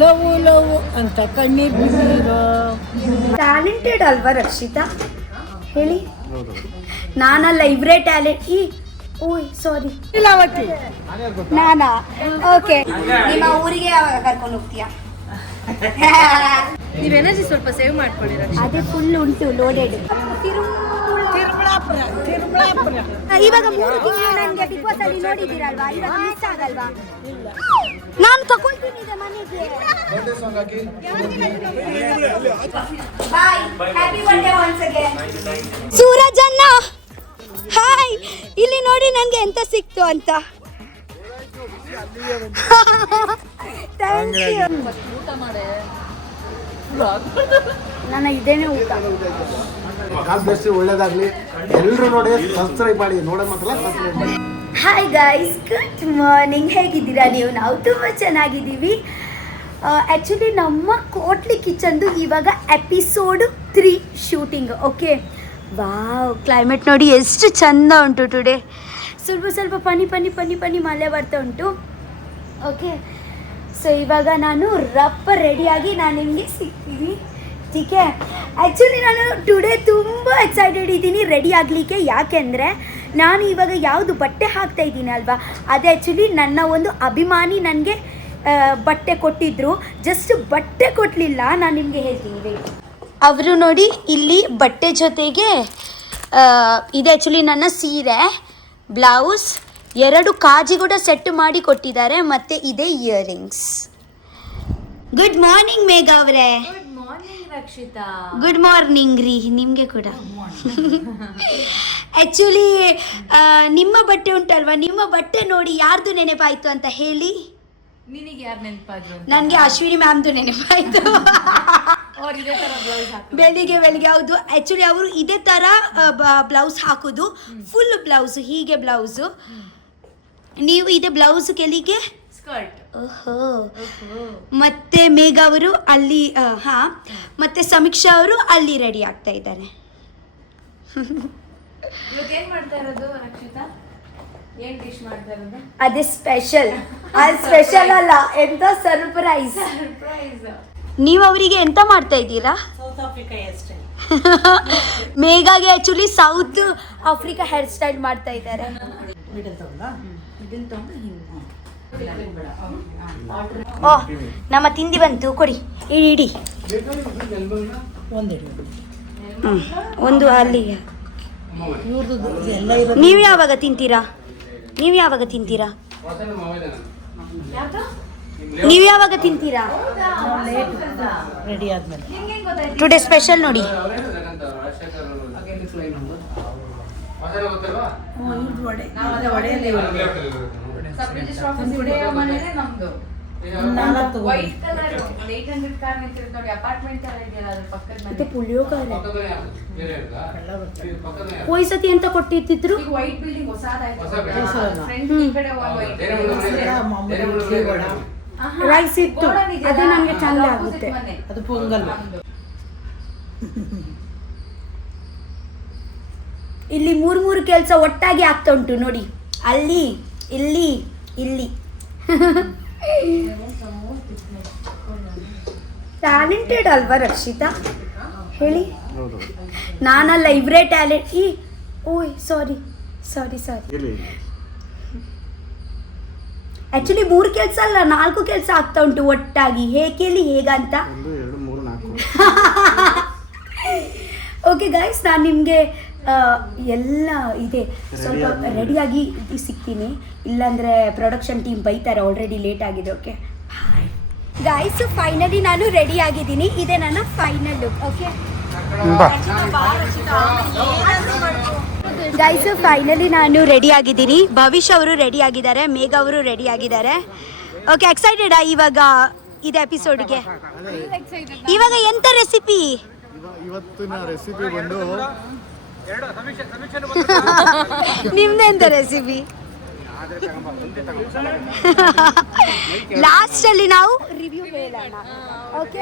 Love love ಅಂತ ಕಣ್ಣೀರ್ ಬಿಟ್ಟಿರೋ talented ಅಲ್ವಾ ರಕ್ಷಿತಾ ಹೇಳಿ? ನಾನಲ್ಲ, ಇವ್ರೇ ಟ್ಯಾಲೆಂಟ್. ಓಯ್ ಸಾರಿ, ಲೀಲಾವತಿ. ನಾನಾ? ಓಕೆ, ನಿಮ್ಮ ಊರಿಗೆ ಯಾವಾಗ ಕರ್ಕೊಂಡು ಹೋಗ್ತೀಯಾ? ನೀವು ಎನರ್ಜಿ ಸ್ವಲ್ಪ ಸೇವ್ ಮಾಡ್ಕೊಳ್ಳಿ ರಕ್ಷಿತಾ. ಅದೇ ಫುಲ್ ಉಂಟು ಲೋಡೆಡ್. ತಿರುಮಲಾಪುರ ತಿರುಮಲಾಪುರ. ಇವಾಗ 3 ತಿಂಗಳು ನನಗೆ ಬಿಗ್ ಬಾಸ್ ಅಲ್ಲಿ ನೋಡಿದ್ದೀರಲ್ವಾ, ಇವಾಗ ಮಿಸ್ ಆಗಲ್ವಾ? ನಾನು ತಗೊಳ್ತೀನಿ ಇದೆ ಮನೆಗೆ. Bye, happy birthday once again. Suraj ಅಣ್ಣ ಹಾಯ್, ಇಲ್ಲಿ ನೋಡಿ ನನಗೆ ಎಂತ ಸಿಕ್ತು ಅಂತ. Thank you. ಊಟ ಮಾಡೆ. ನನ್ನ ಇದೇನೆ ಊಟ. ಕಾಸು ಒಳ್ಳೇದಾಗ್ಲಿ, ಎಲ್ಲರೂ ನೋಡಿ ಸಬ್ಸ್ಕ್ರೈಬ್ ಮಾಡಿ, ನೋಡೋ ಮಾತ್ರ ಸಬ್ಸ್ಕ್ರೈಬ್ ಮಾಡಿ. Hi guys, good morning. ಹೇಗಿದ್ದೀರಾ ನೀವು? ನಾವು ತುಂಬ ಚೆನ್ನಾಗಿದ್ದೀವಿ. ಆ್ಯಕ್ಚುಲಿ ನಮ್ಮ ಕೋಟ್ಲಿ ಕಿಚನ್ದು ಇವಾಗ episode 3 shooting. Okay, wow, climate ನೋಡಿ ಎಷ್ಟು ಚಂದ ಉಂಟು ಟುಡೇ. ಸ್ವಲ್ಪ ಸ್ವಲ್ಪ ಪನಿ ಮಳೆ ಬರ್ತಾ ಉಂಟು. ಓಕೆ, ಸೊ ಇವಾಗ ನಾನು ರೆಡಿಯಾಗಿ ನಾನು ನಿಮಗೆ ಸಿಗ್ತೀನಿ. ಟೀಕೆ, ಆ್ಯಕ್ಚುಲಿ ನಾನು ಟುಡೇ ತುಂಬ ಎಕ್ಸೈಟೆಡ್ ಇದ್ದೀನಿ ರೆಡಿ ಆಗಲಿಕ್ಕೆ. ಯಾಕೆಂದರೆ ನಾನು ಇವಾಗ ಯಾವುದು ಬಟ್ಟೆ ಹಾಕ್ತಾ ಇದ್ದೀನಿ ಅಲ್ವಾ, ಅದು ಆ್ಯಕ್ಚುಲಿ ನನ್ನ ಒಂದು ಅಭಿಮಾನಿ ನನಗೆ ಬಟ್ಟೆ ಕೊಟ್ಟಿದ್ದರು. ಜಸ್ಟ್ ಬಟ್ಟೆ ಕೊಡಲಿಲ್ಲ, ನಾನು ನಿಮಗೆ ಹೇಳ್ತೀನಿ ವೇಟ್. ಅವರು ನೋಡಿ ಇಲ್ಲಿ ಬಟ್ಟೆ ಜೊತೆಗೆ ಇದು ಆ್ಯಕ್ಚುಲಿ ನನ್ನ ಸೀರೆ, ಬ್ಲೌಸ್, 2 ಕಾಜಿ ಕೂಡ ಸೆಟ್ ಮಾಡಿ ಕೊಟ್ಟಿದ್ದಾರೆ, ಮತ್ತು ಇದೇ ಇಯರಿಂಗ್ಸ್. ಗುಡ್ ಮಾರ್ನಿಂಗ್ ಮೇಘ ಅವರೇ. Good morning Rakshita. Good morning ರೀ ನಿಮಗೆ ಕೂಡ. ಆ್ಯಕ್ಚುಲಿ ನಿಮ್ಮ ಬಟ್ಟೆ ಉಂಟಲ್ವಾ, ನಿಮ್ಮ ಬಟ್ಟೆ ನೋಡಿ ಯಾರ್ದು ನೆನಪಾಯಿತು ಅಂತ ಹೇಳಿ? ನಿನಗೆ ಯಾರು ನೆನಪಾದ್ರು? ನನಗೆ ಅಶ್ವಿನಿ ಮ್ಯಾಮ್ದು ನೆನಪಾಯಿತು. ಅವ್ರು ಇದೇ ಥರ ಬ್ಲೌಸ್ ಹಾಕಿ ಬೆಳಿಗ್ಗೆ ಹೌದು. ಆ್ಯಕ್ಚುಲಿ ಅವರು ಇದೇ ಥರ ಬ್ಲೌಸ್ ಹಾಕೋದು, ಫುಲ್ ಬ್ಲೌಸು, ಹೀಗೆ ಬ್ಲೌಸು. ನೀವು ಇದೇ ಬ್ಲೌಸ್ ಕೆಲಿಗೆ ಸ್ಕರ್ಟ್. ಓಹೋ. ಮತ್ತೆ ಮೇಘ ಅವರು ಅಲ್ಲಿ, ಹಾಂ, ಮತ್ತೆ ಸಮೀಕ್ಷಾ ಅವರು ಅಲ್ಲಿ ರೆಡಿ ಆಗ್ತಾ ಇದ್ದಾರೆ. ಇವಾಗ ಏನು ಮಾಡ್ತಾ ಇರೋದು ರಕ್ಷಿತಾ? ಏನು ಡಿಶ್ ಮಾಡ್ತಾ ಇರೋದು? ಅದೇ ಸ್ಪೆಷಲ್. ಅದು ಸ್ಪೆಷಲ್ ಅಲ್ಲ, ಎಂತ ಸರ್ಪ್ರೈಸ್. ಸರ್ಪ್ರೈಸ್. ನೀವು ಅವರಿಗೆ ಎಂತ ಮಾಡ್ತಾ ಇದ್ದೀರಾ? South Africa hair style. ಮೇಘಾಗೆ actually South Africa hair style ಮಾಡ್ತಾ ಇದ್ದಾರೆ. ಮಿಡಲ್ ತಗೊಂಡ ಇದನ್ನ ತಗೊಂಡು ಹಿಂಗೆ ಓ, ನಮ್ಮ ತಿಂಡಿ ಬಂತು, ಕೊಡಿ, ಇಡಿ. ಒಂದಿಡಿ ಒಂದು ಅಲ್ಲಿಗೆ. ಇವ್ರದ್ದು ಎಲ್ಲ ಇರೋದು. ನೀವು ಯಾವಾಗ ತಿಂತೀರಾ? ನೀವು ಯಾವಾಗ ತಿಂತೀರಾ? ರೆಡಿ ಆದ್ಮೇಲೆ ಟುಡೇ ಸ್ಪೆಷಲ್ ನೋಡಿ. ವೈಟ್ ಕಲರ್ 800 ಕಾರ್ ನಿಂತಿರುತ್ತೆ ನೋಡಿ, ಅಪಾರ್ಟ್ಮೆಂಟ್ ತರ ಇದೆಯಲ್ಲ ಅದ್ರ ಪಕ್ಕದ ಮನೆ. ಪುಳಿಯೋಗರೆ ಹೋಯ್ಸತಿ ಅಂತ ಕೊಟ್ಟಿರ್ತಿದ್ರು. ಈಗ ವೈಟ್ ಬಿಲ್ಡಿಂಗ್ ಹೊಸದಾಯ್ತು. ಹೊಸದಲ್ಲ. ಫ್ರಂಟ್ ಈ ಕಡೆ ವೈಟ್ ರೈಸ್ ಇತ್ತು, ಅದೇ ನನಗೆ ಚಂದ ಆಗುತ್ತೆ. ಅದು ಪೊಂಗಲ್. ಇಲ್ಲಿ 3 ಕೆಲಸ ಒಟ್ಟಾಗಿ ಆಗ್ತಾ ಉಂಟು ನೋಡಿ, ಅಲ್ಲಿ, ಇಲ್ಲಿ, ಇಲ್ಲಿ. ಟ್ಯಾಲೆಂಟೆಡ್ ಅಲ್ವಾ ರಕ್ಷಿತಾ? ಹೇಳಿ? ನಾನಲ್ಲ, ಇವ್ರೇ ಟ್ಯಾಲೆಂಟ್. ಓಯ್ ಸಾರಿ. ಆ್ಯಕ್ಚುಲಿ 3 ಕೆಲಸ ಅಲ್ಲ, 4 ಕೆಲಸ ಆಗ್ತಾ ಉಂಟು ಒಟ್ಟಾಗಿ. ಹೇಳಿ ಹೇಗಂತ. 1 2 3 4. ಓಕೆ ಗೈಸ್, ನಾನು ನಿಮಗೆ ಎಲ್ಲ ಇದೆ ಸ್ವಲ್ಪ ರೆಡಿಯಾಗಿ ಸಿಗ್ತೀನಿ, ಇಲ್ಲಾಂದರೆ ಪ್ರೊಡಕ್ಷನ್ ಟೀಮ್ ಬೈತಾರೆ, ಆಲ್ರೆಡಿ ಲೇಟ್ ಆಗಿದೆ. ಓಕೆ ಗೈಸ್, ಫೈನಲಿ ನಾನು ರೆಡಿ ಆಗಿದ್ದೀನಿ. ಇದೇ ನನ್ನ final look. Okay guys, finally ನಾನು ರೆಡಿ ಆಗಿದ್ದೀನಿ. ಭವಿಷ್ ಅವರು ರೆಡಿ ಆಗಿದ್ದಾರೆ, ಮೇಘ ಅವರು ರೆಡಿ ಆಗಿದ್ದಾರೆ. ಓಕೆ, ಎಕ್ಸೈಟೆಡಾ ಇವಾಗ ಇದು ಎಪಿಸೋಡ್ಗೆ? ಇವಾಗ ಎಂತ ರೆಸಿಪಿ? ಇವತ್ತಿನ ರೆಸಿಪಿ ಬಂದು ನಿಮ್ದೆಂತ ರೆಸಿಪಿ? ಲಾಸ್ಟ್ ಅಲ್ಲಿ ನಾವು ರಿವ್ಯೂ ಹೇಳೋಣ. ಓಕೆ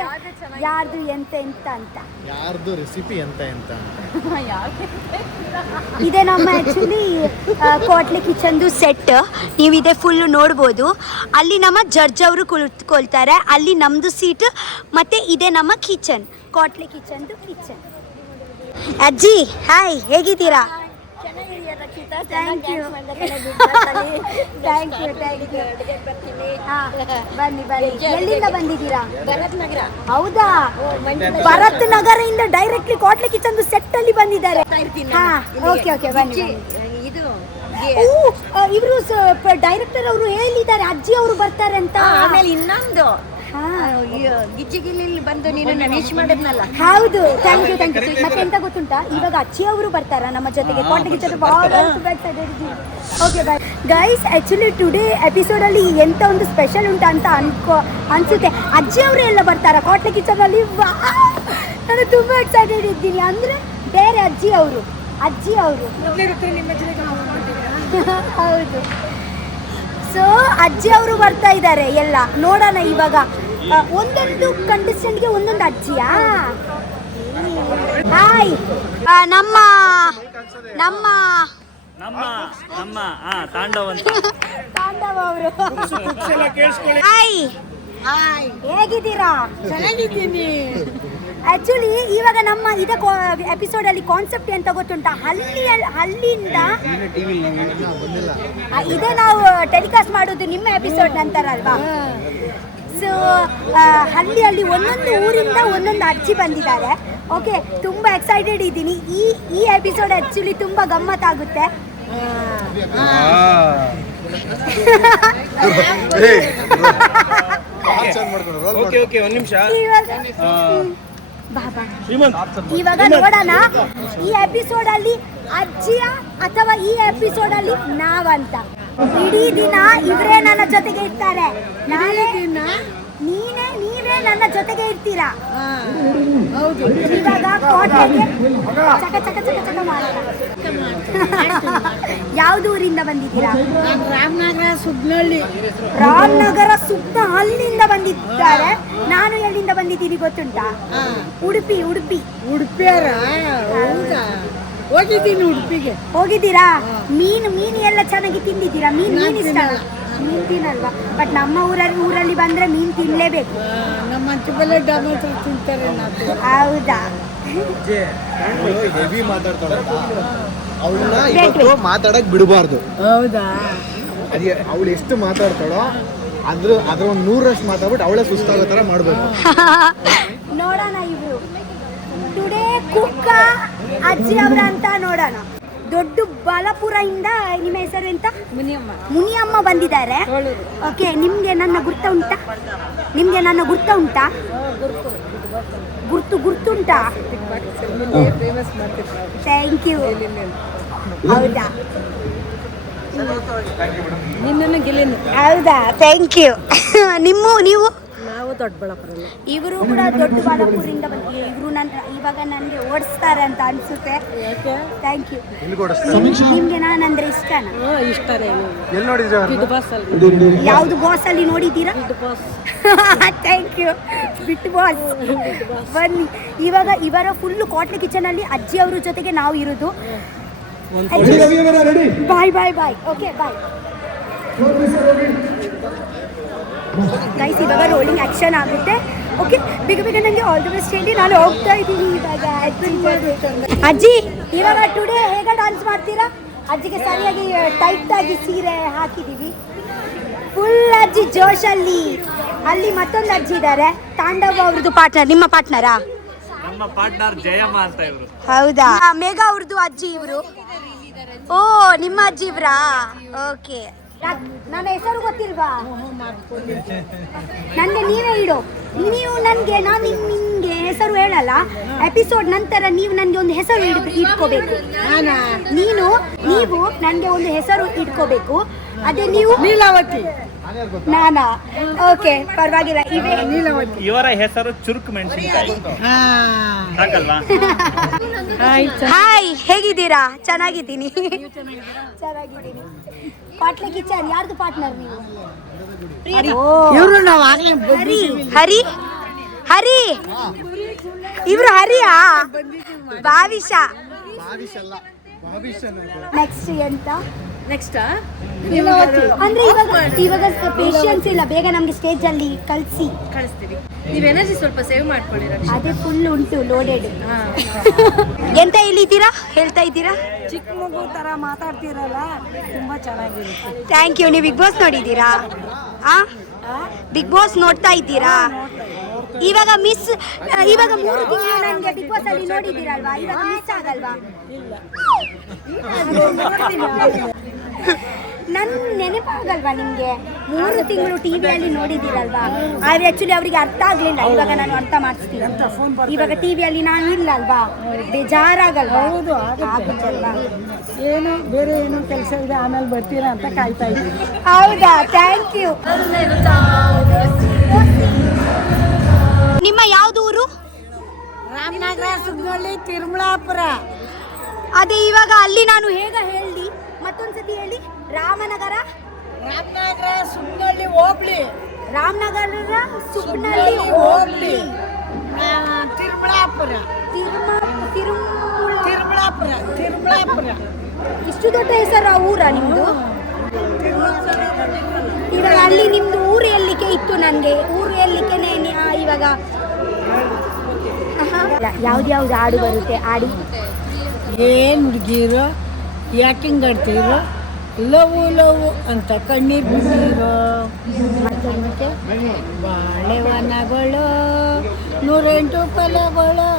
ಯಾರ್ದು ಎಂತ ಅಂತ ಯಾರ್ದು ರೆಸಿಪಿ ಎಂತ ಇದೆ ನಮ್ಮ ಆ್ಯಕ್ಚುಲಿ ಕೋಟ್ಲೆ ಕಿಚನ್ದು ಸೆಟ್ ನೀವು ಇದೆ ಫುಲ್ ನೋಡ್ಬೋದು. ಅಲ್ಲಿ ನಮ್ಮ ಜಡ್ಜ್ ಅವರು ಕುಳಿತುಕೊಳ್ತಾರೆ, ಅಲ್ಲಿ ನಮ್ಮದು ಸೀಟ್, ಮತ್ತು ಇದೆ ನಮ್ಮ ಕಿಚನ್, ಕೋಟ್ಲೆ ಕಿಚನ್ದು ಕಿಚನ್. ಅಜ್ಜಿ ಹಾಯ್, ಹೇಗಿದ್ದೀರಾ? Thank you thank you thank you. ಹಾಂ ಬನ್ನಿ ಬನ್ನಿ. ಎಲ್ಲಿಂದ ಬಂದಿದ್ದೀರಾ? ಭರತ್ ನಗರ. ಹೌದಾ, ಭರತ್ ನಗರದಿಂದ ಡೈರೆಕ್ಟ್ಲಿ ಕೋಟ್ಲೆ ಕಿಚನ್ ಸೆಟ್ ಅಲ್ಲಿ ಬಂದಿದ್ದಾರೆ. ಹಾ ಓಕೆ ಓಕೆ ಬನ್ನಿ. ಇದು ಇವರು ಡೈರೆಕ್ಟರ್ ಅವರು ಹೇಳಿದ್ದಾರೆ ಅಜ್ಜಿ ಅವರು ಬರ್ತಾರೆ ಅಂತ. ಆಮೇಲೆ ಇನ್ನೊಂದು ಗಿಜ್ಜಿಗಿಲ್ಲಿ ಬಂದು ನೀನು ವಿಶ್ ಮಾಡಿದ್ನಲ್ಲ. ಹೌದು, ಥ್ಯಾಂಕ್ ಯು ಥ್ಯಾಂಕ್ ಯು. ಮತ್ತೆ ಎಂತ ಗೊತ್ತುಂಟಾ, ಇವಾಗ ಅಜ್ಜಿ ಅವರು ಬರ್ತಾರಾ ನಮ್ಮ ಜೊತೆಗೆ ಕೋಟ್ಲೆ kitchen. Okay bye guys. Actually today ಎಪಿಸೋಡಲ್ಲಿ ಎಂತ ಒಂದು ಸ್ಪೆಷಲ್ ಉಂಟಾ ಅಂತ ಅನ್ಸುತ್ತೆ. ಅಜ್ಜಿ ಅವರು ಎಲ್ಲ ಬರ್ತಾರಾ ಕೋಟ್ಲೆ ಕಿಚನಲ್ಲಿ? ನಾನು ತುಂಬ ಎಕ್ಸೈಟೆಡ್ ಇದ್ದೀನಿ. ಅಂದರೆ ಬೇರೆ ಅಜ್ಜಿ ಅವರು ಹೌದು. ಸೊ ಅಜ್ಜಿ ಅವರು ಬರ್ತಾ ಇದ್ದಾರೆ ಎಲ್ಲ. ನೋಡೋಣ ಇವಾಗ ಒಂದೊಂದು ಕಂಟೆಸ್ಟೆಂಟ್ಗೆ ಒಂದೊಂದು ಅಜ್ಜಿಯಾ? ಹಾಯ್, ನಮ್ಮ ನಮ್ಮ ನಮ್ಮ ತಾಂಡವ್ ಅಂತ ತಾಂಡವ ಅವರು. ಹಾಯ್, ಹೇಗಿದ್ದೀರಾ? ಚೆನ್ನಾಗಿದ್ದೀನಿ. ಆಕ್ಚುಲಿ ಇವಾಗ ನಮ್ಮ ಇದೇ ಎಪಿಸೋಡ್ ಅಲ್ಲಿ ಕಾನ್ಸೆಪ್ಟ್ ಎಂತ ಗೊತ್ತುಂಟಾ, ಹಳ್ಳಿಯಿಂದ ಇದೇ ನಾವು ಟೆಲಿಕಾಸ್ಟ್ ಮಾಡೋದು ನಿಮ್ಮ ಎಪಿಸೋಡ್ ನಂತರ ಅಲ್ವಾ. ಸೊ ಹಳ್ಳಿಯಲ್ಲಿ ಒಂದೊಂದು ಊರಿಂದ ಒಂದೊಂದು ಅಜ್ಜಿ ಬಂದಿದ್ದಾರೆ. ಓಕೆ, ತುಂಬ ಎಕ್ಸೈಟೆಡ್ ಇದ್ದೀನಿ. ಈ ಎಪಿಸೋಡ್ ಆ್ಯಕ್ಚುಲಿ ತುಂಬ ಗಮ್ಮತ್ತಾಗುತ್ತೆ. ಇವಾಗ ನೋಡೋಣ ಈ ಎಪಿಸೋಡ್ ಅಲ್ಲಿ ಅಜ್ಜಿಯ ಅಥವಾ ಈ ಎಪಿಸೋಡ್ ಅಲ್ಲಿ ನಾವಂತ. ಇಡೀ ದಿನ ಇವರೇ ನನ್ನ ಜೊತೆಗೆ ಇರ್ತಾರೆ. ನೀವೇ ನನ್ನ ಜೊತೆಗೆ ಇರ್ತೀರಾ. ಇವಾಗ ಕೋಟೆಗೆ ಚಕ ಚಕ ಚಕ ಚಕ ಮಾಡೋಣ. ಯಾವ್ದು ಊರಿಂದ ಬಂದಿದ್ದೀರಾ? ರಾಮನಗರ ಸುಬ್ನಹಳ್ಳಿ. ರಾಮನಗರ ಸುಬ್ನಹಳ್ಳಿಯಿಂದ ಬಂದಿದ್ದಾರೆ. ನಾನು ಎಲ್ಲಿಂದ ಬಂದಿದ್ದೀನಿ ಗೊತ್ತುಂಟಾ? ಉಡುಪಿ. ಉಡುಪಿಯರ? ಹೋಗಿದ್ದೀನಿ ಉಡುಪಿಗೆ. ಹೋಗಿದ್ದೀರಾ? ಮೀನು ಎಲ್ಲ ಚೆನ್ನಾಗಿ ತಿಂದಿದ್ದೀರಾ? ಮೀನು ಇಷ್ಟ? ಮೀನು ತಿನ್ನಲ್ವಾ? ಬಟ್ ನಮ್ಮ ಊರಲ್ಲಿ ಬಂದ್ರೆ ಮೀನು ತಿನ್ಲೇಬೇಕು. ನಮ್ಮ ಅಂಚುಬೆಲೆ ಟೊಮೆಟೊ ತಿಂತಾರೆ. ಹೌದಾ? ಹೆವಿ ಮಾತಾಡ್ತಾಳೆ, ಅವಳನ್ನ ಇವತ್ತು ಮಾತಾಡಕ್ ಬಿಡಬಾರ್ದು. ಹೌದಾ? ಅದೇ ಅವಳು ಎಷ್ಟು ಮಾತಾಡ್ತಾಳೋ ಅದ್ರ ಒಂದು 100ರಷ್ಟು ಮಾತಾಡ್ಬಿಟ್ಟು ಅವಳೇ ಸುಸ್ತಾಗೋ ಥರ ಮಾಡ್ಬೇಕು. ನೋಡೋಣ ಇವರು ಟುಡೇ ಕುಕ್ಕ ಅಜ್ಜಿ ಅವರ ಅಂತ ನೋಡೋಣ. ದೊಡ್ಡ ಬಾಲಪುರದಿಂದ ನಿಮ್ಮ ಹೆಸರು ಎಂತ? ಮುನಿಯಮ್ಮ ಬಂದಿದ್ದಾರೆ. ಓಕೆ, ನಿಮ್ಗೆ ನನ್ನ ಗುರ್ತ ಉಂಟಾ? Thank you. ಹೌದಾ? ಹೌದಾ, ಥ್ಯಾಂಕ್ ಯು. ನೀವು? ನಾವು ದೊಡ್ಡಬಳ್ಳಾಪುರ. ಇವರು ಕೂಡ ದೊಡ್ಡ ಬಾಲಪುರದಿಂದ ಬಂದಿದ್ದಾರೆ. ಇವರು ಇವಾಗ ನನಗೆ ಓಡಿಸ್ತಾರೆ ಅಂತ ಅನ್ಸುತ್ತೆ. Thank you. ನಿಮ್ಗೆ ನಾನಂದ್ರೆ ಇಷ್ಟನಾ? ಇಷ್ಟನೇ. ಎಲ್ಲಿ ನೋಡಿದ್ರೆ ಯಾವ್ದು ಬಾಸ್ ಅಲ್ಲಿ ನೋಡಿದ್ದೀರಾ? Thank you. ಬಿಟ್ಟು ಬಾಸ್ ಬನ್ನಿ. ಇವಾಗ ಇವರ ಫುಲ್ ಕೋಟ್ಲೆ ಕಿಚನ್ ಅಲ್ಲಿ ಅಜ್ಜಿ ಅವ್ರ ಜೊತೆಗೆ ನಾವು ಇರೋದು. ಬಾಯ್. Okay bye guys. ಇವಾಗ ರೋಲಿಂಗ್ ಆಕ್ಷನ್ ಆಗುತ್ತೆ. ಓಕೆ, ಬೇಗ ನನಗೆ ಆಲ್ ದಿ ಬೆಸ್ಟ್ ಹೇಳಿ ನಾನು ಹೋಗ್ತಾ ಇದ್ದೀನಿ ಇವಾಗ. ಅಜ್ಜಿ, ಇವಾಗ ಟುಡೇ ಹೇಗೆ ಡಾನ್ಸ್ ಮಾಡ್ತೀರಾ? ಅಜ್ಜಿಗೆ ಸರಿಯಾಗಿ ಟೈಟ್ ಆಗಿ ಸೀರೆ ಹಾಕಿದ್ದೀವಿ. ಫುಲ್ ಅಜ್ಜಿ ಜೋಶಲ್ಲಿ. ಅಲ್ಲಿ ಮತ್ತೊಂದು ಅಜ್ಜಿ ಇದ್ದಾರೆ, ತಾಂಡವ ಅವ್ರದ್ದು ಪಾರ್ಟ್ನರ್. ನಿಮ್ಮ ಪಾರ್ಟ್ನರಾ? ನಮ್ಮ ಪಾರ್ಟ್ನರ್ ಜಯಮ್ಮ ಅಂತ ಇವರು. ಹೌದಾ? ಮೇಘ ಅವ್ರದ್ದು ಅಜ್ಜಿ ಇವರು. ಓ, ನಿಮ್ಮ ಅಜ್ಜಿ ಇವ್ರಾ? ಓಕೆ. ನನ್ನ ಹೆಸರು ಗೊತ್ತಿಲ್ವಾ? ನನಗೆ ನೀವೇ ಇಡು. ನಾನು ನಿಮಗೆ ಹೆಸರು ಹೇಳಲ್ಲ. ಎಪಿಸೋಡ್ ನಂತರ ನೀವು ನನಗೆ ಒಂದು ಹೆಸರು ಇಟ್ಕೋಬೇಕು. ನೀವು ನನಗೆ ಒಂದು ಹೆಸರು ಇಟ್ಕೋಬೇಕು. ಅದೇ ನೀವು? ಲೀಲಾವತಿ. ನಾನಾ? ಓಕೆ, ಪರವಾಗಿಲ್ಲ. ಇವರ ಹೆಸರು ಚುರುಕು ಮೆಣಸಿನಕಾಯಿ. ಸಾಕಲ್ವಾ? ಹಾಯ್, ಹೇಗಿದ್ದೀರಾ? ಚೆನ್ನಾಗಿದ್ದೀನಿ. ಕೋಟ್ಲೆ ಕಿಚನ್ ಯಾರ್ದು ಪಾರ್ಟ್ನರ್ ನೀವು? ಇವರು ನಾವು ಆಗ್ಲೇ ಹರಿ. ಹರಿ ಇವ್ರು ಹರಿಯಾ ಭಾವಿಷ ನೆಕ್ಸ್ಟ್ ಎಂತ ನೆಕ್ಸ್ಟ್ ಅಂದ್ರೆ ಇವಾಗ ಪೇಷನ್ಸ್ ಇಲ್ಲ, ಬೇಗ ನಮ್ಗೆ ಸ್ಟೇಜ್ ಅಲ್ಲಿ ಕಳ್ಸಿ ಕಳಿಸ್ತೀವಿ. ನೀವು ಎನರ್ಜಿ ಸ್ವಲ್ಪ ಸೇವ್ ಮಾಡ್ಕೊಳ್ಳಿ ರಕ್ಷಾ. ಅದೇ ಫುಲ್ ಉಂಟು ಲೋಡೆಡ್. ಎಂತ ಹೇಳಿದ್ದೀರಾ, ಹೇಳ್ತಾ ಇದ್ದೀರಾ? ಚಿಕ್ಕ ಮಗು ತರ ಮಾತಾಡ್ತೀರಲ್ಲ, ತುಂಬಾ ಚೆನ್ನಾಗಿರುತ್ತೆ. Thank you. ನೀವು ಬಿಗ್ ಬಾಸ್ ನೋಡಿದ್ದೀರಾ? ಬಿಗ್ ಬಾಸ್ ನೋಡ್ತಾ ಇದ್ದೀರಾ? ಇವಾಗ 3 ತಿಂಗಳು ನನಗೆ ಬಿಗ್ ಬಾಸ್ ಅಲ್ಲಿ ನೋಡಿದ್ದೀರಲ್ವಾ, ಇವಾಗ ಮಿಸ್ ಆಗಲ್ವಾ? ನನ್ ನೆನಪಾಗಲ್ವಾ ನಿಮ್ಗೆ? 3 ತಿಂಗಳು ಟಿವಿಯಲ್ಲಿ ನೋಡಿದ್ದೀರಲ್ವಾ? ಆದ್ರೆ ಆಕ್ಚುಲಿ ಅವರಿಗೆ ಅರ್ಥ ಆಗ್ಲಿಲ್ಲ. ಇವಾಗ ನಾನು ಅರ್ಥ ಮಾಡಿಸ್ತೀನಿ. ಇವಾಗ ಟಿವಿಯಲ್ಲಿ ನಾನು ಇಲ್ಲ ಅಲ್ವಾ, ಬೇಜಾರಾಗಲ್ವಾ? ಹೌದು, ಆಗುತ್ತಲ್ವಾ? ಏನು ಬೇರೆ ಏನು ಕೆಲಸ ಇದೆ, ಆಮೇಲೆ ಬರ್ತೀರಾ ಅಂತ ಕಾಯ್ತಾ ಇದ್ದೀನಿ. ಹೌದಾ? Thank you. ನಿಮ್ಮ ಯಾವ್ದು ಊರು? ರಾಮನಗರ, ಸುಗ್ನಳ್ಳಿ, ತಿರುಮಲಾಪುರ. ಅದೇ ಇವಾಗ ಅಲ್ಲಿ ನಾನು ಹೇಗ ಹೇಳಿ, ಮತ್ತೊಂದ್ಸತಿ ಹೇಳಿ. ರಾಮನಗರ, ಸುಗ್ನಳ್ಳಿ ಹೋಬ್ಳಿ, ರಾಮನಗರ, ಸುಗ್ನಳ್ಳಿ ಹೋಬ್ಳಿ, ತಿರುಮಲಾಪುರ. ತಿರುಮಲಾಪುರ. ಇಷ್ಟು ದೊಡ್ಡ ಹೆಸರು ಆ ಊರ ನಿಮ್ದು? ಇವಾಗ ಅಲ್ಲಿ ನಿಮ್ದು ಊರು ಎಲ್ಲಿಗೆ ಇತ್ತು? ನನಗೆ ಊರು ಎಲ್ಲಿಗೆನೆ ಇವಾಗ ಯಾವ್ದು ಹಾಡು ಬರುತ್ತೆ? ಆಡಿ. ಏನು ಹುಡುಗಿರು ಯಾಕಿಂಗ್ ಆಡ್ತೀರೋ, ಲವ್ ಅಂತ ಕಣ್ಣೀರು ಬಿಟ್ಟಿರೋ, ಮತ್ತೆ ಬಾಳೆವನಗಳು 108 ಫಲಗಳು,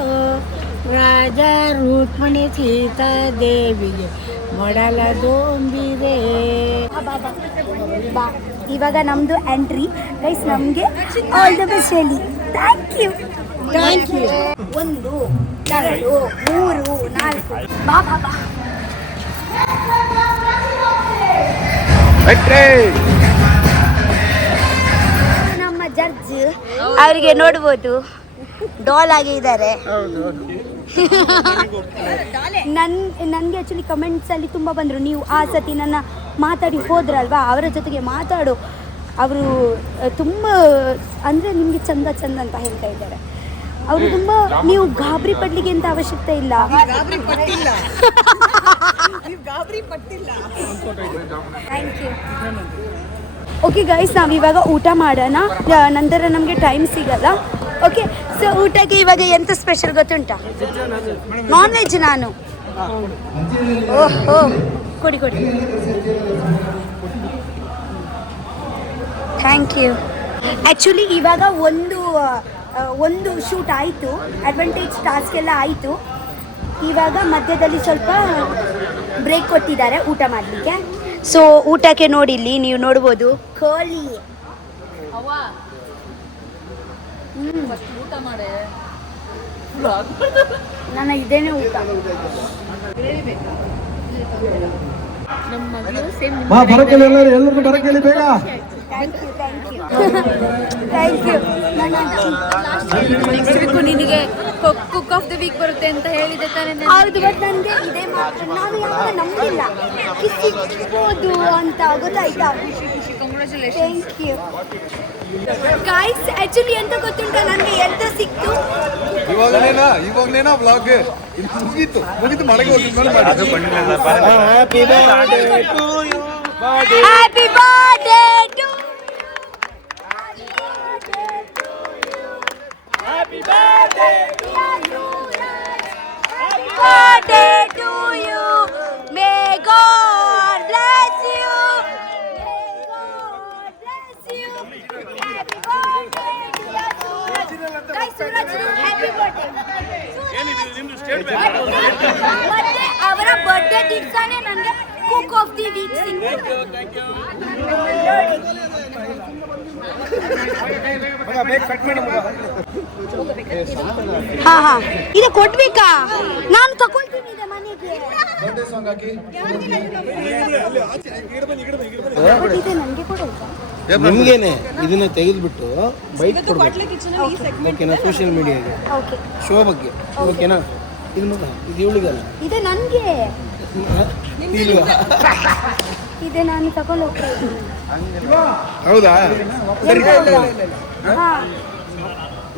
ರಾಜ ರುಕ್ಮಿಣಿ ಸೀತಾದೇವಿಗೆ ಮೊಡಲ ದೊಂಬಿರೆ. ಬಾ, ಇವಾಗ ನಮ್ದು ಎಂಟ್ರಿ ಗೈಸ್. ನಮಗೆ ಆಲ್ ದ ಬೆಸ್ಟ್ ಹೇಳಿ. Thank you. 1 2 3 4 ಬಾ ಬಾ ಬಾ. ನಮ್ಮ ಜಡ್ಜ್ ಅವರಿಗೆ ನೋಡ್ಬೋದು, ಡಾಲ್ ಆಗಿದ್ದಾರೆ. ನನಗೆ ಆ್ಯಕ್ಚುಲಿ ಕಮೆಂಟ್ಸಲ್ಲಿ ತುಂಬ ಬಂದರು, ನೀವು ಆ ಸತಿ ನನ್ನ ಮಾತಾಡಿ ಹೋದ್ರಲ್ವಾ, ಅವರ ಜೊತೆಗೆ ಮಾತಾಡು, ಅವರು ತುಂಬ ಅಂದರೆ ನಿಮಗೆ ಚಂದ ಅಂತ ಹೇಳ್ತಾ ಇದ್ದಾರೆ. ಅವರು ತುಂಬ, ನೀವು ಗಾಬರಿ ಪಡ್ಲಿಕ್ಕೆ ಅಂತ ಅವಶ್ಯಕತೆ ಇಲ್ಲ. Thank you. ಓಕೆ ಗೈಸ್, ನಾವಿವಾಗ ಊಟ ಮಾಡೋಣ, ನಂತರ ನಮಗೆ ಟೈಮ್ ಸಿಗಲ್ಲ. ಓಕೆ, ಸೊ ಊಟಕ್ಕೆ ಇವಾಗ ಎಂತ ಸ್ಪೆಷಲ್ ಗೊತ್ತುಂಟಾ? Non veg. ನಾನು ಓಹ್ ಕೊಡಿ ಥ್ಯಾಂಕ್ ಯು. ಆ್ಯಕ್ಚುಲಿ ಇವಾಗ ಒಂದು ಶೂಟ್ ಆಯಿತು, ಅಡ್ವಾಂಟೇಜ್ ಟಾಸ್ಕ್ ಎಲ್ಲ ಆಯಿತು. ಇವಾಗ ಮಧ್ಯದಲ್ಲಿ ಸ್ವಲ್ಪ ಬ್ರೇಕ್ ಕೊಟ್ಟಿದ್ದಾರೆ ಊಟ ಮಾಡಲಿಕ್ಕೆ. ಸೊ ಊಟಕ್ಕೆ ನೋಡಿ, ಇಲ್ಲಿ ನೀವು ನೋಡ್ಬೋದು ಕೋಳಿ. ನನ್ನ ಇದೇನೆ ಊಟ. ಎಲ್ಲರೂ ಬರಕ್ಕೆ ಬೇಗ. Thank you. ನೆಕ್ಸ್ಟ್ ವೀಕು ನಿನಗೆ ಕುಕ್ ಆಫ್ ದ ವೀಕ್ ಬರುತ್ತೆ ಅಂತ ಹೇಳಿದೆ ತಾನೇ? ಹೌದು, ಬಟ್ ನನಗೆ ಇದೇ ಮಾತ್ರ ನಾನು ಯಾವಾಗ ನಂಬಿಲ್ಲ ಸಿಗ್ಬೋದು ಅಂತ, ಗೊತ್ತಾಯ್ತಾ? Thank you guys. ಆ್ಯಕ್ಚುಲಿ ಎಂತ ಗೊತ್ತುಂಟ, ನನಗೆ ಎಂತ ಸಿಕ್ತು ಇವಾಗಲೇನಾ ಬ್ಲಾಗ್ ಮುಗೀತು ಮನೆಗೆ ಹೋಗಿದ್ಮೇಲೆ happy birthday to you. Happy birthday to Happy birthday to you. Happy birthday to you. May God bless you. May God bless you. Happy birthday to Suraj. Guys, Suraj, happy birthday. ಮತ್ತೆ ಅವರ birthday ದಿವಸನೇ ನನಗೆ cook of the week ಸಿಕ್ತು. ಹಾ ಇದು ಕೊಡ್ಬೇಕಾ? ನಾನು ತಗೊಳ್ತೀನಿ ಇದೆ ಮನೆಗೆ. ಇದೆ ನನಗೆ ಕೊಡಲ್ವಾ? ನಿಮ್ಗೇನೆ ಇದನ್ನ ತೆಗೆದ್ಬಿಟ್ಟು ಬೈಕ್ ಕೊಡ್ಬೇಕು. ಓಕೆನಾ? ಸೋಷಿಯಲ್ ಮೀಡಿಯಾಗೆ ಓಕೆ, ಶೋ ಬಗ್ಗೆ. ಓಕೆನಾ? ಇದು ಮಗ, ಇದು ಇವಳಿಗಲ್ಲ, ಇದೆ ನನಗೆ. ಇಲ್ವಾ? ಇದೆ ನಾನು ತಗೊಂಡು ಹೋಗ್ತಾ ಇದ್ದೀನಿ. ಹೌದಾ? ಸರಿ. ಹಾ,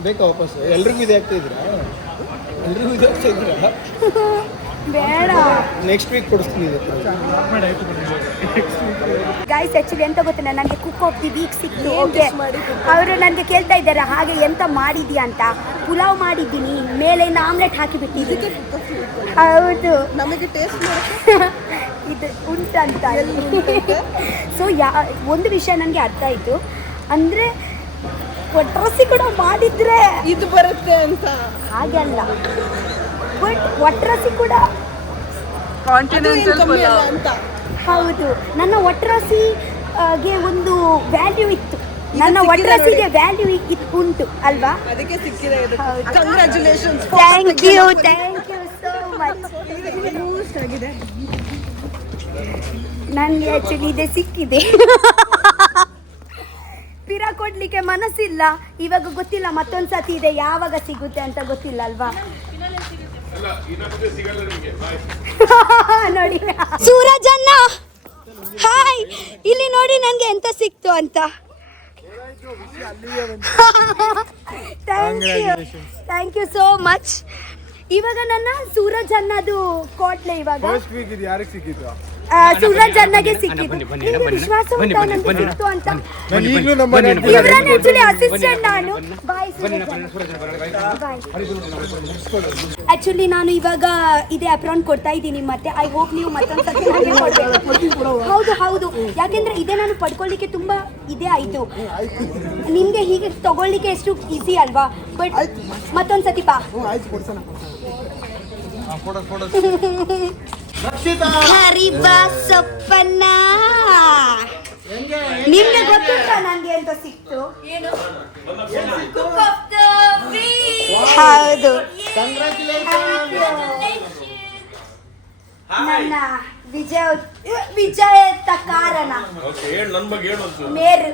ಬೇಕಾ ವಾಪಸ್ ಎಲ್ರಿಗೂ ಇದೆ ಆಗ್ತಾ ಇದ್ದೀರಾ ಎಲ್ರಿಗೂ ಇದೆ ಆಗ್ತಾ ಇದ್ದೀರಾ ಬೇಡ ನೆಕ್ಸ್ಟ್ ವೀಕ್ ಕೊಡಿಸ್ತೀನಿ ಗೈಸ್ ಆ್ಯಕ್ಚುಲಿ ಎಂತ ಗೊತ್ತಿಲ್ಲ ನನಗೆ ಕುಕ್ ಆಫ್ ದಿ ವೀಕ್ ಸಿಕ್ತು. ಓಕೆ ಅವರು ನನಗೆ ಕೇಳ್ತಾ ಇದ್ದಾರೆ ಹಾಗೆ ಎಂತ ಮಾಡಿದ್ಯಾ ಅಂತ. ಪುಲಾವ್ ಮಾಡಿದ್ದೀನಿ, ಮೇಲೆ ಆಮ್ಲೆಟ್ ಹಾಕಿಬಿಟ್ಟಿದ್ದೀನಿ. ಹೌದು ನಮಗೆ ಟೇಸ್ಟ್ ಇದು ಉಂಟಂತ. ಸೊ ಒಂದು ವಿಷಯ ನನಗೆ ಅರ್ಥ ಆಯಿತು, ಅಂದರೆ ಒಟ್ರಾಸಿ ಕೂಡ ಮಾಡಿದ್ರೆ ಇದು ಬರುತ್ತೆ ಅಂತ. ಹಾಗಲ್ಲ, ಬಟ್ ಒಟ್ರಾಸಿ ಕೂಡ ಕಾಂಟಿನೆಂಟಲ್ ಪುಲಾವ್ ಅಂತ. ಹೌದು, ನನ್ನ ಒಟ್ರಾಸಿಗೆ ಒಂದು ವ್ಯಾಲ್ಯೂ ಇತ್ತು, ನನ್ನ ಒಟ್ರಾಸಿಗೆ ವ್ಯಾಲ್ಯೂ ಉಂಟು ಅಲ್ವಾ? ಅದಕ್ಕೆ ಸಿಕ್ಕಿದೆ ಇದು. Congratulations. Thank you so much. ನನಗೆ ಆ್ಯಕ್ಚುಲಿ ಇದೆ ಸಿಕ್ಕಿದೆ. ಪಿರ ಕೊಡ್ಲಿಕ್ಕೆ ಮನಸ್ಸಿಲ್ಲ ಇವಾಗ, ಗೊತ್ತಿಲ್ಲ ಮತ್ತೊಂದು ಸತಿ ಇದೆ, ಯಾವಾಗ ಸಿಗುತ್ತೆ ಅಂತ ಗೊತ್ತಿಲ್ಲ ಅಲ್ವಾ? ನೋಡಿ ಸೂರಜನ್ನ, ಹಾಯ್, ಇಲ್ಲಿ ನೋಡಿ ನನಗೆ ಎಂತ ಸಿಕ್ತು ಅಂತ. Thank you so much. ಇವಾಗ ನನ್ನ ಸೂರಜ್ ಅನ್ನೋದು ಕೋಟ್ಲೆ ಇವಾಗ ಯಾರಿಗೆ ಸಿಕ್ಕಿತ್ತು? ಸೂರಜ್ ಅನ್ನಗೆ ಸಿಕ್ಕಿದ್ದು. ನಿಮ್ಗೆ ವಿಶ್ವಾಸ ಉಂಟಾ ನನಗೆ ಸಿಕ್ತು ಅಂತ? ಇವ್ರನ್ನ ಆಕ್ಚುಲಿ ಅಸಿಸ್ಟೆಂಟ್ ನಾನು. ಬಾಯ್ ಆಕ್ಚುಲಿ ನಾನು ಇವಾಗ ಇದೇ ಅಪ್ರಾನ್ ಕೊಡ್ತಾ ಇದ್ದೀನಿ, ಮತ್ತೆ ಐ ಹೋಪ್ ನೀವು ಮತ್ತೊಂದ್ಸತಿ ನನಗೆ ಕೊಡ್ಬೇಕು. ಹೌದು, ಯಾಕೆಂದ್ರೆ ಇದೇ ನಾನು ಪಡ್ಕೊಳ್ಳಿಕ್ಕೆ ತುಂಬಾ ಇದೇ ಆಯ್ತು. ನಿಮ್ಗೆ ಹೀಗೆ ತಗೊಳ್ಳಿಕ್ಕೆ ಎಷ್ಟು ಈಸಿ ಅಲ್ವಾ? ಬಟ್ ಮತ್ತೊಂದ್ಸತಿ ಬಾ. ಹರಿಬಾ ಸೊಪ್ಪನ್ನ. ನಿಮ್ಗೆ ಗೊತ್ತುಂಟಾ ನನಗೆ ಅಂತ ಸಿಕ್ತು? ಹೌದು, ನನ್ನ ವಿಜಯದ ಕಾರಣ ಮೇರು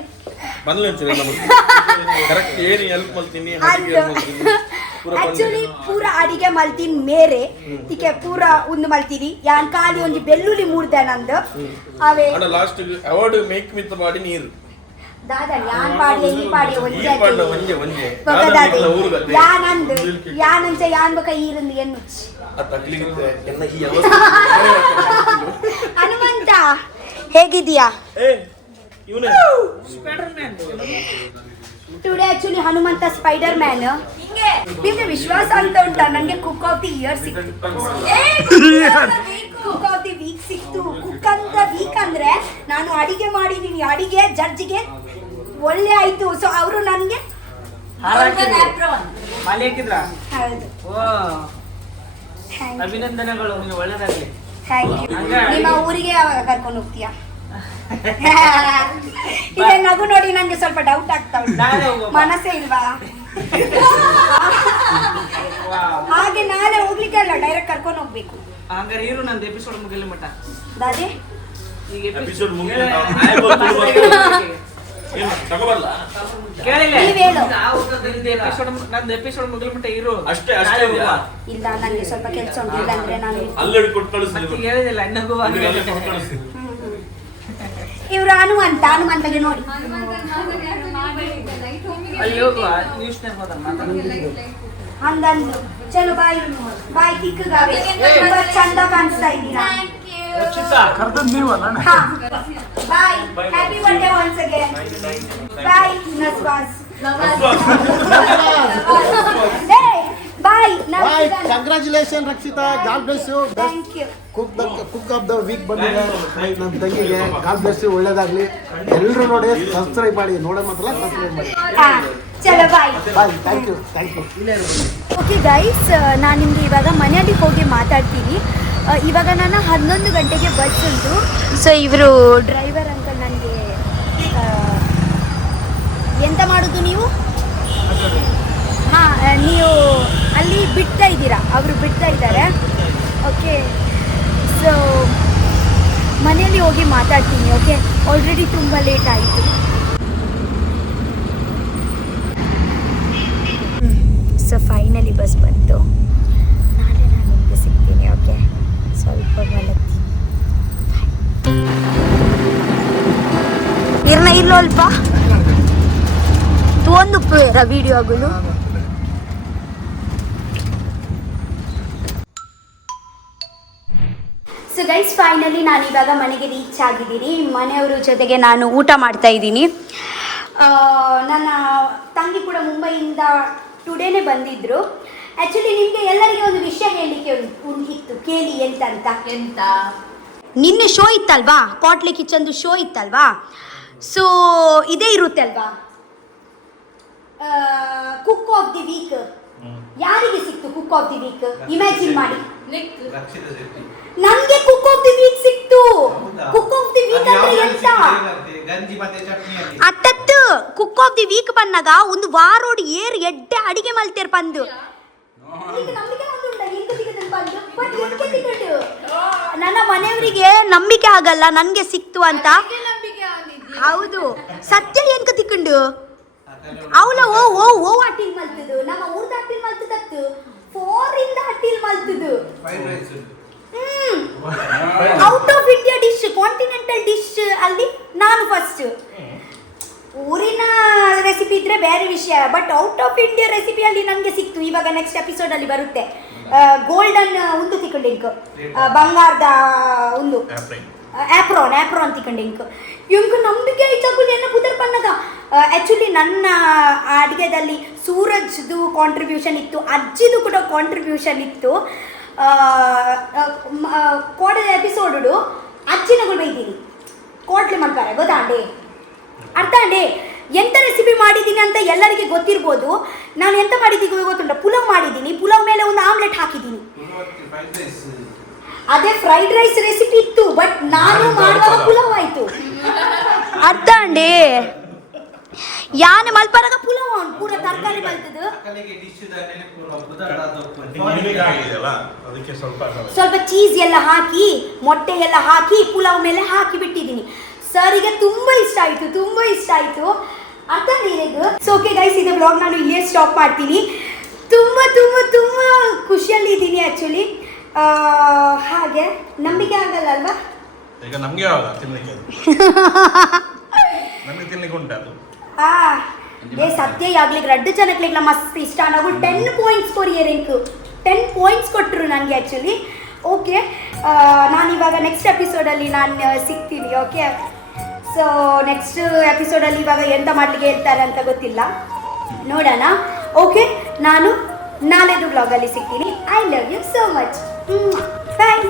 ಆಕ್ಚುಲಿ ಪೂರ ಅಡಿಗೆ ಮಲ್ತೀನಿ ಮೇರೆ ತಿಕ್ಕೆ ಪೂರ ಒಂದು ಮಲ್ತೀನಿ. ಯಾನ್ ಖಾಲಿ ಒಂದು ಬೆಳ್ಳುಳ್ಳಿ ಮೂಡ್ದೆ ನಂದು ಅವೇ ಲಾಸ್ಟ್ ಅವಾರ್ಡ್ ಮೇಕ್ ಮಿತ್ ಮಾಡಿ ನೀರು ದಾದಾ ಯಾನ್ ಪಾಡಿ ಈ ಪಾಡಿ ಒಂಜೆ ದಾದಿ ಯಾನಂದು ಯಾನಂಚ ಯಾನ್ ಬಕ ಈರಂದು ಎನ್ನುಚ್ಚಿ ಹನುಮಂತ ಹೇಗಿದ್ಯಾ? Today actually Hanumantha spider man. ನಿಮ್ಗೆ ವಿಶ್ವಾಸ ಅಂತ ಉಂಟಾ ನನಗೆ ಕುಕ್ ಆಫ್ ದಿ ಇಯರ್ ಸಿಕ್ತು, ಕುಕ್ ಆಫ್ ದಿ ವೀಕ್ ಸಿಕ್ತು. ಕುಕ್ ಅಂತ ವೀಕ್ ಅಂದ್ರೆ ನಾನು ಅಡಿಗೆ ಮಾಡಿದೀನಿ, ಅಡಿಗೆ ಜಡ್ಜ್ಗೆ ಒಳ್ಳೆ ಆಯ್ತು. ಸೊ ಅವರು ನನಗೆ ಅಭಿನಂದನೆಗಳು, ಒಳ್ಳೆದಾಗಲಿ. Thank you. ನಿಮ್ಮ ಊರಿಗೆ ಯಾವಾಗ ಕರ್ಕೊಂಡು ಹೋಗ್ತೀಯಾ? ಇದೇ ನಗು ನೋಡಿ ನಂಗೆ ಸ್ವಲ್ಪ ಡೌಟ್ ಆಗ್ತಾ ಉಂಟು, ಮನಸ್ಸೇ ಇಲ್ವಾ? ಹಾಗೆ ನಾಳೆ ಹೋಗ್ಲಿಕ್ಕೆ ಅಲ್ಲ, ಡೈರೆಕ್ಟ್ ಕರ್ಕೊಂಡು ಹೋಗ್ಬೇಕು. ಹಂಗಾರೆ ಇರು, ನಂದು ಎಪಿಸೋಡ್ ಮುಗಿಲಿ ಮಟ್ಟ. ದಾದಿ ಈಗ ಎಪಿಸೋಡ್ ಮುಗಿದ ಕೇಳಿಲ್ಲ, ನೀವೇನು? ನಂದು ಎಪಿಸೋಡ್ ಮುಗಿಲಿ ಮಟ್ಟ ಇರು ಅಷ್ಟೇ. ಇಲ್ಲ, ನನಗೆ ಸ್ವಲ್ಪ ಕೆಲಸ ಉಂಟು, ಇಲ್ಲ ಅಂದ್ರೆ ನಾನು ಅಲ್ಲಡಿ ಕೊಟ್ಟು ಕಳಿಸ್ತೀನಿ. ಹೇಳಿದಿಲ್ಲ ಇನ್ನಗೂ ಇವ್ರು ಹನುಮಂತಗೆ ನೋಡಿ ಅಲ್ಲಿ ಹೋಗುವ ನ್ಯೂಸ್ ಹಂಗಂದ್ರು. ಚಲೋ ಬಾಯ್ ಬಾಯ್ ತಿಕ್ಕಗಾವೆ, ತುಂಬಾ ಚಂದ ಕಾಣಿಸ್ತಾ ಇದ್ದೀರಾ. Bye, happy birthday once again. Bye ನಸ್ವಾಸ್. Bye, congratulation Rakshita, God bless you. Thank you. Cook of the week ಬಂದಿದೆ ನಮ್ಮ ತಂಗಿಗೆ. ಗಾಡ್ ಬ್ಲೆಸ್ ಯು, ಒಳ್ಳೇದಾಗ್ಲಿ. ಎಲ್ಲರೂ ನೋಡಿ ಸಬ್ಸ್ಕ್ರೈಬ್ ಮಾಡಿ, ನೋಡೋ ಮಾತ್ರ ಸಬ್ಸ್ಕ್ರೈಬ್ ಮಾಡಿ. ಚಲೋ bye. Thank you. Okay guys, ನಾನು ನಿಮಗೆ ಇವಾಗ ಮನೆಯಲ್ಲಿ ಹೋಗಿ ಮಾತಾಡ್ತೀನಿ. ಇವಾಗ ನಾನು 11 ಗಂಟೆಗೆ ಬಸ್ ಉಂಟು. ಸೊ ಇವರು ಡ್ರೈವರ್ ಅಂಕಲ್ ನನಗೆ ಎಂತ ಮಾಡೋದು ನೀವು? ಹಾಂ, ನೀವು ಅಲ್ಲಿ ಬಿಡ್ತಾ ಇದ್ದೀರಾ, ಅವರು ಬಿಡ್ತಾ ಇದ್ದಾರೆ. ಓಕೆ, ಸೊ ಮನೆಯಲ್ಲಿ ಹೋಗಿ ಮಾತಾಡ್ತೀನಿ. ಓಕೆ, ಆಲ್ರೆಡಿ ತುಂಬ ಲೇಟ್ ಆಯಿತು. ಸೊ ಫೈನಲಿ ಬಸ್ ಬಂತು. ನಾಳೆ ನಾನು ನಿಮಗೆ ಸಿಗ್ತೀನಿ. ಓಕೆ, ಸ್ವಲ್ಪ ಮಲಗ್ತೀನಿ. ಇರ್ನ ಇಲ್ಲೋ ಅಲ್ಪ ಒಂದು ಪೇರ ವಿಡಿಯೋ ಆಗಲು ಸೊ ಗೈಸ್ ಫೈನಲಿ ನಾನು ಇವಾಗ ಮನೆಗೆ ರೀಚ್ ಆಗಿದ್ದೀನಿ. ಮನೆಯವ್ರ ಜೊತೆಗೆ ನಾನು ಊಟ ಮಾಡ್ತಾ ಇದ್ದೀನಿ. ನನ್ನ ತಂಗಿ ಕೂಡ ಮುಂಬೈಯಿಂದ ಟುಡೇನೇ ಬಂದಿದ್ದರು. ಆ್ಯಕ್ಚುಲಿ ನಿಮಗೆ ಎಲ್ಲರಿಗೆ ಒಂದು ವಿಷಯ ಹೇಳಲಿಕ್ಕೆ ಇತ್ತು, ಕೇಳಿ ಎಂತ ನಿನ್ನೆ ಶೋ ಇತ್ತಲ್ವಾ, ಕಾಟ್ಲಿ ಕಿಚನ್ದು ಶೋ ಇತ್ತಲ್ವಾ. ಸೊ ಇದೇ ಇರುತ್ತೆ ಅಲ್ವಾ, ಕುಕ್ ಆಫ್ ದಿ ವೀಕ್. ಯಾರಿಗೆ ಸಿಕ್ತು cook of the week? Imagine ಮಾಡಿ. ನನಗೆ ಕುಕ್ ಆಫ್ ದಿ ವೀಕ್ ಸಿಕ್ತು. ಕುಕ್ ಆಫ್ ದಿ ವೀಕ್ ಅಂದ್ರೆ ಎಂತ? ಅತ್ತತ್ತು ಕುಕ್ ಆಫ್ ದಿ ವೀಕ್ ಬಂದಾಗ ಒಂದು ವಾರೋಡು ಏರ್ ಎಡ್ಡೆ ಅಡಿಗೆ ಮಲ್ತೇರ್ ಬಂದು ನನ್ನ ಮನೆಯವರಿಗೆ ನಂಬಿಕೆ ಆಗಲ್ಲ ನನಗೆ ಸಿಕ್ತು ಅಂತ. ಹೌದು, ಸತ್ಯ ಏನ್ಕ ತಿಕ್ಕೊಂಡು ಅವಳ ಓ ಓ ಓ ಅಟ್ಟಿಲ್ ಮಲ್ತದು. ನಮ್ಮ ಊರ್ದ ಅಟ್ಟಿಲ್ ಮಲ್ತದತ್ತು, ಫಾರಿಂದ ಅಟ್ಟಿಲ್ ಮಲ್ತದು. Out of India dish, continental dish ಅಲ್ಲಿ ನಾನು ಫಸ್ಟ್. ಊರಿನ ರೆಸಿಪಿ ಇದ್ರೆ ಬೇರೆ ವಿಷಯ, ಬಟ್ ಔಟ್ ಆಫ್ ಇಂಡಿಯಾ ರೆಸಿಪಿಯಲ್ಲಿ ನನಗೆ ಸಿಕ್ತು. ಇವಾಗ ನೆಕ್ಸ್ಟ್ ಎಪಿಸೋಡಲ್ಲಿ ಬರುತ್ತೆ. ಗೋಲ್ಡನ್ ಒಂದು ತಿಕ್ಕೊಂಡಿಂಕ್, ಬಂಗಾರದ ಒಂದು ಆಪ್ರಾನ್ ತಿಕ್ಕೊಂಡಿಂಕ್. ಇವಂಕ ನಂಬಿಕೆ ಆಯ್ತು ನೆನ್ನ ಪುದರ್ ಪನ್ನಗ. ಆ್ಯಕ್ಚುಲಿ ನನ್ನ ಅಡುಗೆದಲ್ಲಿ ಸೂರಜ್ದು ಕಾಂಟ್ರಿಬ್ಯೂಷನ್ ಇತ್ತು, ಅಜ್ಜಿದು ಕೂಡ ಕಾಂಟ್ರಿಬ್ಯೂಷನ್ ಇತ್ತು. ಕೋಡದ ಎಪಿಸೋಡು ಅಜ್ಜಿನಗಳು ಬೈದೀನಿ, ಕೋಟ್ಲಿ ಮಾಡ್ತಾರೆ ಗೊತ್ತಾಂಡೆ, ಅರ್ಥ ಅಂಡೆ. ಎಂಥ ರೆಸಿಪಿ ಮಾಡಿದ್ದೀನಿ ಅಂತ ಎಲ್ಲರಿಗೆ ಗೊತ್ತಿರ್ಬೋದು. ನಾನು ಎಂತ ಮಾಡಿದ್ದೀನಿ ಗೊತ್ತುಂಟ? ಪುಲಾವ್ ಮಾಡಿದ್ದೀನಿ, ಪುಲಾವ್ ಮೇಲೆ ಒಂದು ಆಮ್ಲೆಟ್ ಹಾಕಿದ್ದೀನಿ. ಅದೇ ಫ್ರೈಡ್ ರೈಸ್ ರೆಸಿಪಿ ಇತ್ತು, ಬಟ್ ನಾನು ಮಾಡುವಾಗ ಪುಲಾವ್ ಆಯ್ತು. ಅರ್ಥ ಅಂಡೆ. ಯಾನೆ ಮಲ್ಪರಾಗ ಪುಲಾವ್ ಅವನು ಪೂರ ತರಕಾರಿ ಮಲ್ತದು. ಸ್ವಲ್ಪ ಚೀಸ್ ಎಲ್ಲ ಹಾಕಿ, ಮೊಟ್ಟೆ ಎಲ್ಲ ಹಾಕಿ ಪುಲಾವ್ ಮೇಲೆ ಹಾಕಿ ಬಿಟ್ಟಿದ್ದೀನಿ. ಸರಿಗೆ ತುಂಬ ಇಷ್ಟ ಆಯಿತು. ಅರ್ಥ ನೀರಿಗೂ. ಸೊ ಓಕೆ ಗೈಸ್, ಇದೇ ಬ್ಲಾಗ್ ನಾನು ಇಲ್ಲೇ ಸ್ಟಾಪ್ ಮಾಡ್ತೀನಿ. ತುಂಬ ಖುಷಿಯಲ್ಲಿದ್ದೀನಿ ಆ್ಯಕ್ಚುಲಿ. ಹಾಗೆ ನಂಬಿಕೆ ಆಗಲ್ಲ ಅಲ್ವಾ? ಈಗ ನಮಗೆ ತಿನ್ಲಿಕ್ಕೆ ನಮಗೆ ತಿನ್ಲಿಕ್ಕೆ ಉಂಟು. ಏ ಸತ್ಯ ಆಗ್ಲಿಕ್ಕೆ ರಡ್ಡು ಜನಕ್ಲಿಕ್ಕೆ ಮಸ್ತ್ ಇಷ್ಟ. ನಾವು 10 ಪಾಯಿಂಟ್ಸ್ ಕೊರಿಯರಿಂಕು 10 ಪಾಯಿಂಟ್ಸ್ ಕೊಟ್ಟರು ನನಗೆ ಆ್ಯಕ್ಚುಲಿ. ಓಕೆ, ನಾನಿವಾಗ ನೆಕ್ಸ್ಟ್ ಎಪಿಸೋಡಲ್ಲಿ ನಾನು ಸಿಗ್ತೀನಿ. ಓಕೆ, ಸೊ ನೆಕ್ಸ್ಟ್ ಎಪಿಸೋಡಲ್ಲಿ ಇವಾಗ ಎಂತ ಮಾಡಲಿಕ್ಕೆ ಹೇಳ್ತಾರೆ ಅಂತ ಗೊತ್ತಿಲ್ಲ, ನೋಡೋಣ. ಓಕೆ, ನಾನು ನಾಳೆದು ಬ್ಲಾಗಲ್ಲಿ ಸಿಗ್ತೀನಿ. I love you so much. Bye.